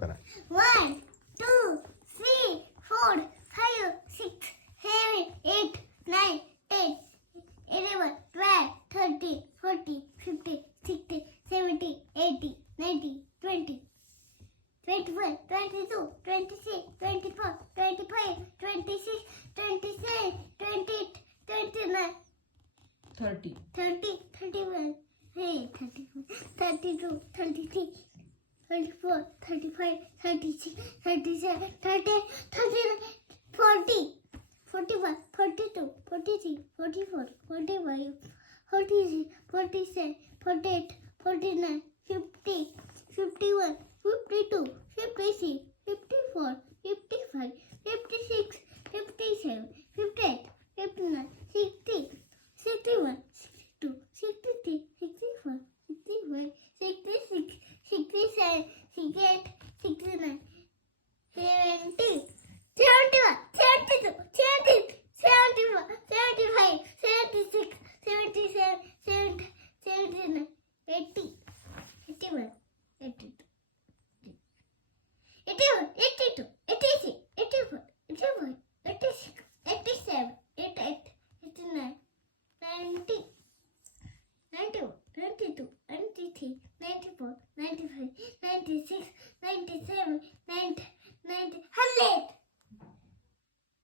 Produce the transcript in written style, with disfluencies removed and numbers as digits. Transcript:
करा. 1, 2, 3, 4, 5, 6, 7, 8, 9, 10, 11, 12, 13, 14, 15, 16, 17, 18, 19, 20, 21, 22, 23, 24, 25, 26, 27, 28, 29, 30. 30, 31, 31, 32, 33, 34, 35, 36, 37, 38, 39, 40, 41, 42, 43, 44, 45, 46, 47, 48, 49, 50, 51, 52, 53, 54, 55, 56, 57, 58, 59, 60, 61, 62, 63, 64, 65, 66, 67, 68, 69, 70, 71, 72, 73, 74, 75,